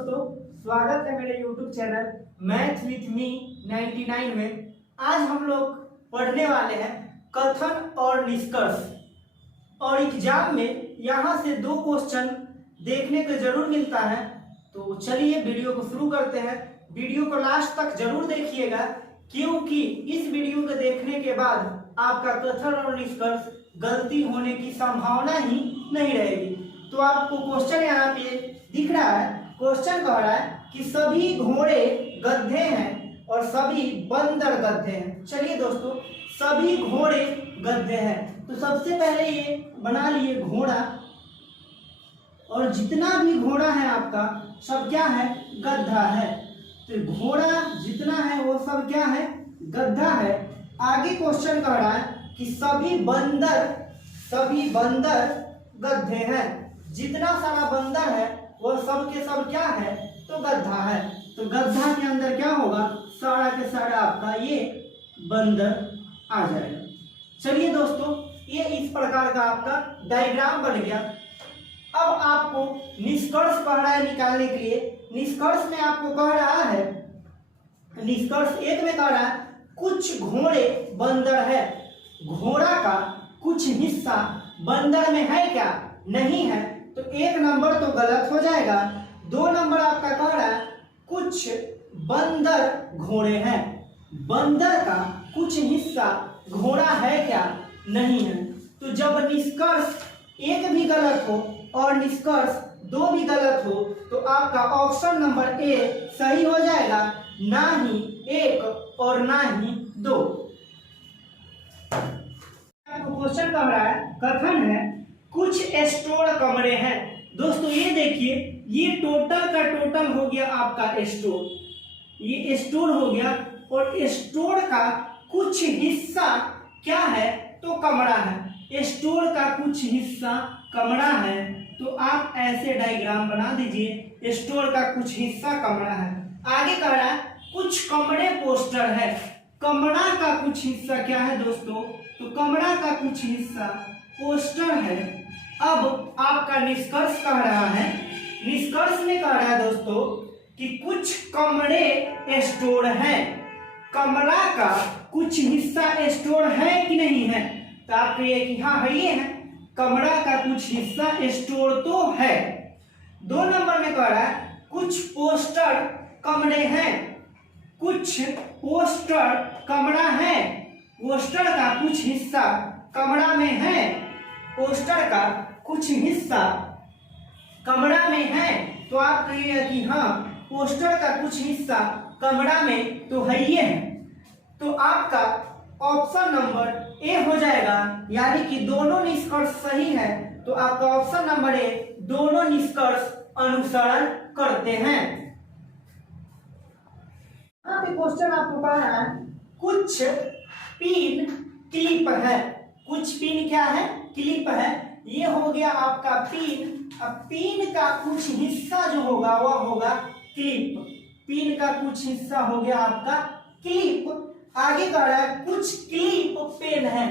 दोस्तों, स्वागत है मेरे YouTube channel math with me 99 में। आज हम लोग पढ़ने वाले हैं कथन और निष्कर्ष। और एग्जाम में यहाँ से 2 क्वेश्चन देखने को जरूर मिलता है। तो चलिए वीडियो को शुरू करते हैं। वीडियो को लास्ट तक जरूर देखिएगा, क्योंकि इस वीडियो को देखने के बाद आपका कथन और निष्कर्ष गलती होने की संभावना ही नहीं रहेगी। तो आपको क्वेश्चन यहाँ पे दिख रहा है। क्वेश्चन कह रहा है कि सभी घोड़े गधे हैं और सभी बंदर गधे हैं। चलिए दोस्तों, सभी घोड़े गधे हैं। तो सबसे पहले ये बना लिए घोड़ा, और जितना भी घोड़ा है आपका सब क्या है? गधा है। तो घोड़ा जितना है वो सब क्या है? गधा है। आगे क्वेश्चन कह रहा है कि सभी बंदर गधे हैं। जितना सारा बंदर है वो सब के सब क्या है? तो गधा है। तो गधा के अंदर क्या होगा? सारा के सारा आपका ये बंदर आ जाएगा। चलिए दोस्तों, ये इस प्रकार का आपका डायग्राम बन गया। अब आपको निष्कर्ष कह रहा है निकालने के लिए। निष्कर्ष में आपको कह रहा है, निष्कर्ष 1 में कह रहा है कुछ घोड़े बंदर है। घोड़ा का कुछ हिस्सा बंदर में है क्या? नहीं है। तो 1 नंबर तो गलत हो जाएगा। 2 नंबर आपका कह रहा है कुछ बंदर घोड़े हैं। बंदर का कुछ हिस्सा घोड़ा है क्या? नहीं है। तो जब निष्कर्ष 1 भी गलत हो और निष्कर्ष 2 भी गलत हो तो आपका ऑप्शन नंबर ए सही हो जाएगा, ना ही 1 और ना ही 2। क्वेश्चन कह रहा है, कथन है कुछ स्टोर कमरे हैं। दोस्तों ये देखिए, ये टोटल का टोटल हो गया आपका स्टोर। ये स्टोर हो गया और स्टोर का कुछ हिस्सा क्या है? तो कमरा है। स्टोर का कुछ हिस्सा कमरा है। तो आप ऐसे डायग्राम बना दीजिए, स्टोर का कुछ हिस्सा कमरा है। आगे कह रहा है कुछ कमरे पोस्टर है। कमरा का कुछ हिस्सा क्या है दोस्तों? तो कमरा का कुछ हिस्सा पोस्टर है। अब आपका निष्कर्ष कह रहा है, निष्कर्ष में कह रहा है दोस्तों कि कुछ कमरे स्टोर है। कमरा का कुछ हिस्सा स्टोर है कि नहीं है? तो आप कहिए कि हाँ है, ये है। कमरा का कुछ हिस्सा स्टोर तो है। 2 नंबर में कह रहा है कुछ पोस्टर कमरे हैं। कुछ पोस्टर कमरा है। पोस्टर का कुछ हिस्सा कमरा में है। पोस्टर का कुछ हिस्सा कमरा में है। तो आप कहिएगा कि हाँ पोस्टर का कुछ हिस्सा कमरा में तो है ही है। तो आपका ऑप्शन नंबर ए हो जाएगा, यानी कि दोनों निष्कर्ष सही है। तो आपका ऑप्शन नंबर ए, दोनों निष्कर्ष अनुसरण करते हैं। यहाँ पे क्वेश्चन आपको कह रहा है कुछ पिन क्लिप है। कुछ पिन क्या है? क्लिप है। ये हो गया आपका पिन। अब पिन का कुछ हिस्सा जो होगा वह होगा क्लिप। पिन का कुछ हिस्सा हो गया आपका क्लिप। आगे कह रहा है कुछ क्लिप पेन है।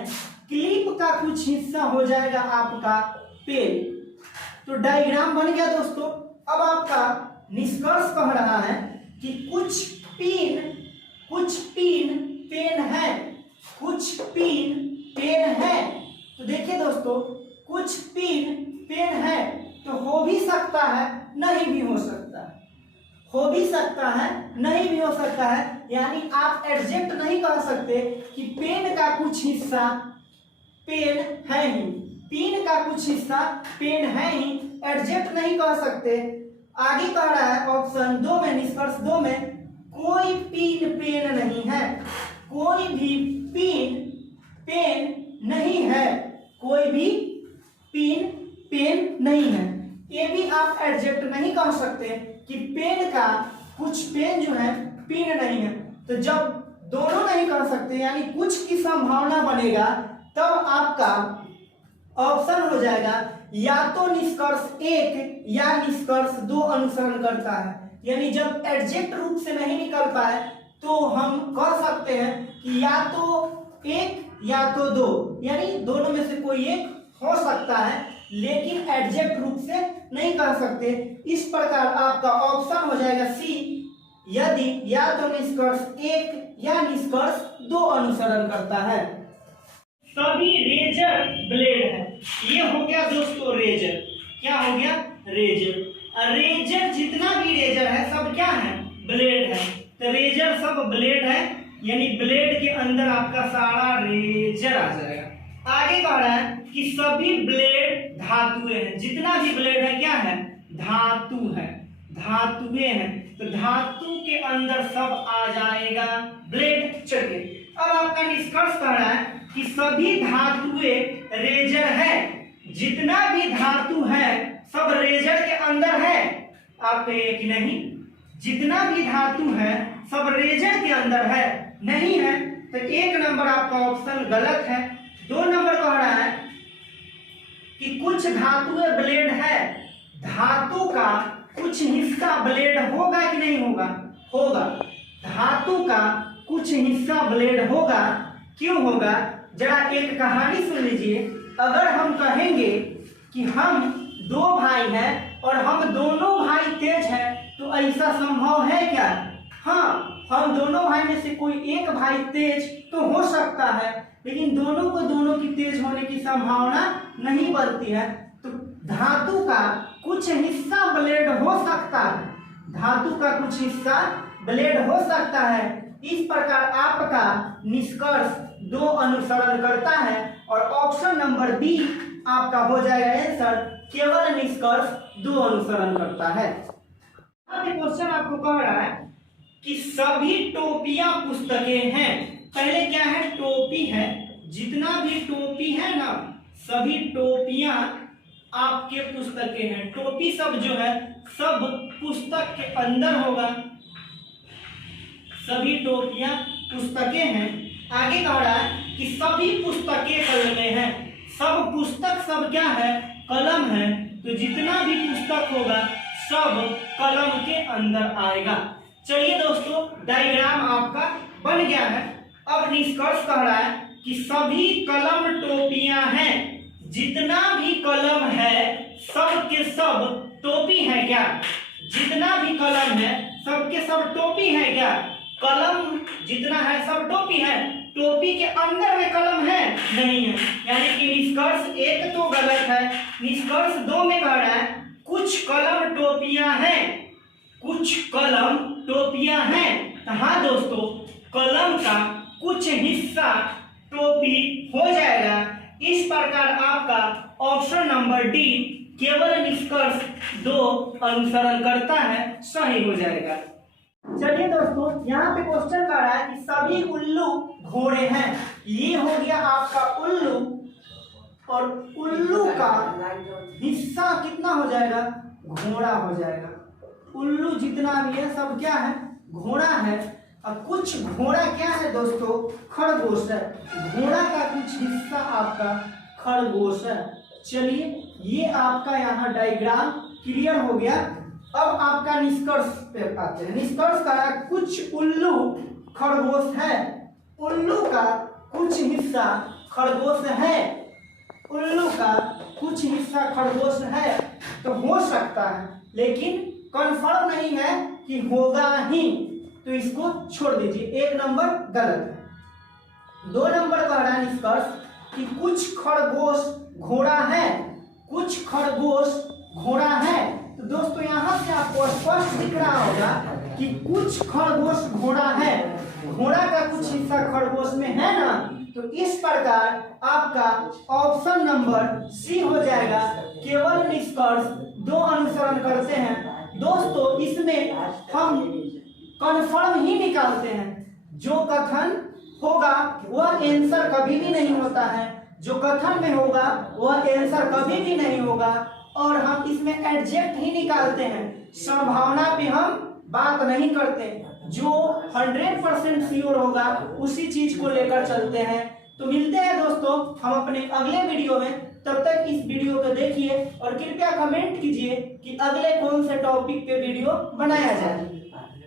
क्लिप का कुछ हिस्सा हो जाएगा आपका पेन। तो डायग्राम बन गया दोस्तों। अब आपका निष्कर्ष कह रहा है कि कुछ पिन पेन है। कुछ पिन पेन है। तो देखिए दोस्तों, कुछ पिन पेन है तो हो भी सकता है, नहीं भी हो सकता है। हो भी सकता है, नहीं भी हो सकता है। यानी आप एग्जैक्ट नहीं कह सकते कि पेन का कुछ हिस्सा पेन है ही, पिन का कुछ हिस्सा पेन है ही, एग्जैक्ट नहीं कह सकते। आगे कह रहा है ऑप्शन 2 में, निष्कर्ष 2 में कोई पिन पेन नहीं है। कोई भी पिन पेन नहीं है। कोई भी पिन पेन नहीं है। ये भी आप एडजेक्ट नहीं कह सकते कि पेन का कुछ पेन जो है पिन नहीं है। तो जब दोनों नहीं कर सकते, यानी कुछ की संभावना बनेगा, तब आपका ऑप्शन हो जाएगा या तो निष्कर्ष 1 या निष्कर्ष 2 अनुसरण करता है। यानी जब एडजेक्ट रूप से नहीं निकल पाए तो हम कह सकते हैं कि या तो 1 या तो 2, यानी दोनों में से कोई एक हो सकता है। लेकिन एडजेक्ट रूप से नहीं कह सकते। इस प्रकार आपका ऑप्शन हो जाएगा सी, यदि या तो निष्कर्ष एक या निष्कर्ष दो अनुसरण करता है। सभी रेजर ब्लेड है, ये हो गया दोस्तों रेजर। क्या हो गया? रेजर। रेजर जितना भी रेजर है सब क्या है? ब्लेड है। तो रेजर सब ब्लेड है, यानी ब्लेड के अंदर आपका सारा रेजर आ जाएगा। आगे कह रहा है कि सभी ब्लेड धातुएं हैं, जितना भी ब्लेड है क्या है? धातु है, धातुएं हैं। तो धातु के अंदर सब आ जाएगा ब्लेड। चलिए अब आपका निष्कर्ष कह रहा है कि सभी धातुएं रेजर है, जितना भी धातु है सब रेजर के अंदर है। आप कहिए कि नहीं, जितना भी धातु है सब रेजर के अंदर है, नहीं है। तो एक नंबर आपका ऑप्शन गलत है। दो नंबर कह रहा है कि कुछ धातुएं ब्लेड है, धातु का कुछ हिस्सा ब्लेड होगा कि नहीं होगा? होगा। धातु का कुछ हिस्सा ब्लेड होगा। क्यों होगा? जरा एक कहानी सुन लीजिए। अगर हम कहेंगे कि हम दो भाई हैं और हम दोनों भाई तेज हैं, तो ऐसा संभव है क्या? हाँ, हम दोनों भाई में से कोई एक भाई तेज तो हो सकता है, लेकिन दोनों को दोनों की तेज होने की संभावना नहीं बनती है। तो धातु का कुछ हिस्सा ब्लेड हो सकता है, धातु का कुछ हिस्सा ब्लेड हो सकता है। इस प्रकार आपका निष्कर्ष दो अनुसरण करता है और ऑप्शन नंबर बी आपका हो जाएगा आंसर, केवल निष्कर्ष दो अनुसरण करता है। अब ये क्वेश्चन आपको कह रहा है कि सभी टोपियां पुस्तकें हैं। पहले क्या है? टोपी है, जितना भी टोपी है ना सभी टोपियां आपके पुस्तकें हैं। टोपी सब जो है सब पुस्तक के अंदर होगा, सभी टोपियां पुस्तकें हैं। आगे कह रहा है कि सभी पुस्तकें कलमें हैं, सब पुस्तक सब क्या है? कलम है। तो जितना भी पुस्तक होगा सब कलम के अंदर आएगा। चलिए दोस्तों, डायग्राम आपका बन गया है। अब निष्कर्ष कह रहा है कि सभी कलम टोपियां हैं, जितना भी कलम है सब के सब टोपी है क्या? जितना भी कलम है सब के सब टोपी है क्या? कलम जितना है सब टोपी है, टोपी के अंदर में कलम है? नहीं है। यानी कि निष्कर्ष एक तो गलत है। निष्कर्ष दो में कह रहा है कुछ कलम टोपियां हैं, कुछ कलम टोपियां हैं। हाँ दोस्तों, कलम का कुछ हिस्सा टोपी हो जाएगा। इस प्रकार आपका ऑप्शन नंबर डी केवल निष्कर्ष दो अनुसरण करता है, सही हो जाएगा। चलिए दोस्तों, यहाँ पे क्वेश्चन कर रहा है कि सभी उल्लू घोड़े हैं। ये हो गया आपका उल्लू, और उल्लू का हिस्सा कितना हो जाएगा? घोड़ा हो जाएगा। उल्लू जितना भी है सब क्या है? घोड़ा है। और कुछ घोड़ा क्या है दोस्तों? खरगोश है। घोड़ा का कुछ हिस्सा आपका खरगोश है। चलिए, ये आपका यहाँ डायग्राम क्लियर हो गया। अब आपका निष्कर्ष पे आते हैं। निष्कर्ष का कुछ उल्लू खरगोश है, उल्लू का कुछ हिस्सा खरगोश है, उल्लू का कुछ हिस्सा खरगोश है। तो हो सकता है, लेकिन कंफर्म नहीं है कि होगा ही, तो इसको छोड़ दीजिए। एक नंबर गलत है। दो नंबर कह रहा है निष्कर्ष कि कुछ खरगोश घोड़ा है, कुछ खरगोश घोड़ा है। तो दोस्तों, यहाँ से आपको स्पष्ट दिख रहा होगा कि कुछ खरगोश घोड़ा है, घोड़ा का कुछ हिस्सा खरगोश में है ना। तो इस प्रकार आपका ऑप्शन नंबर सी हो जाएगा, केवल निष्कर्ष दो अनुसरण करते हैं। दोस्तों, इसमें हम कन्फर्म ही निकालते हैं। जो कथन होगा वह आंसर कभी भी नहीं होता है, जो कथन में होगा वह आंसर कभी भी नहीं होगा, और हम इसमें एडजेक्ट ही निकालते हैं। संभावना पे हम बात नहीं करते, जो 100% श्योर होगा उसी चीज को लेकर चलते हैं। तो मिलते हैं दोस्तों हम अपने अगले वीडियो में। तब तक इस वीडियो को देखिए और कृपया कमेंट कीजिए कि अगले कौन से टॉपिक पे वीडियो बनाया जाए।